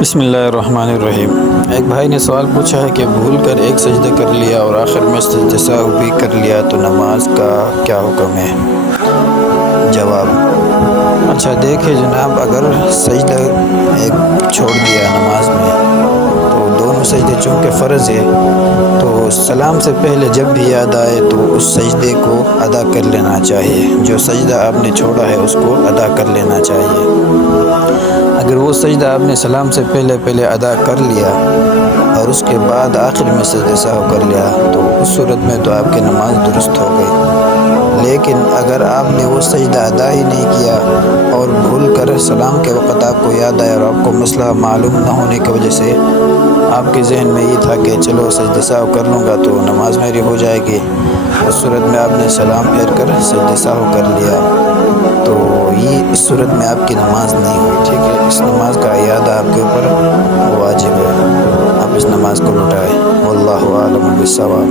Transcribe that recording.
بسم اللہ الرحمن الرحیم۔ ایک بھائی نے سوال پوچھا ہے کہ بھول کر ایک سجدہ کر لیا اور آخر میں سجدہ سہو بھی کر لیا تو نماز کا کیا حکم ہے؟ جواب: اچھا دیکھیں جناب، اگر سجدہ ایک چھوڑ دیا نماز میں تو دونوں سجدے چونکہ فرض ہے تو سلام سے پہلے جب بھی یاد آئے تو اس سجدے کو ادا کر لینا چاہیے۔ جو سجدہ آپ نے چھوڑا ہے اس کو ادا کر لینا چاہیے۔ اگر وہ سجدہ آپ نے سلام سے پہلے ادا کر لیا اور اس کے بعد آخر میں سجدہ سہو کر لیا تو اس صورت میں تو آپ کی نماز درست ہو گئی۔ لیکن اگر آپ نے وہ سجدہ ادا ہی نہیں کیا اور بھول کر سلام کے وقت آپ کو یاد آیا اور آپ کو مسئلہ معلوم نہ ہونے کی وجہ سے آپ کے ذہن میں یہ تھا کہ چلو سجدہ سہو کر لوں گا تو نماز میری ہو جائے گی، اس صورت میں آپ نے سلام پھیر کر سجدہ سہو کر لیا تو اس صورت میں آپ کی نماز نہیں ہوئی، ٹھیک ہے۔ اس نماز کا اعادہ آپ کے اوپر واجب ہے، آپ اس نماز کو لوٹائیں۔ واللہ اعلم بالصواب۔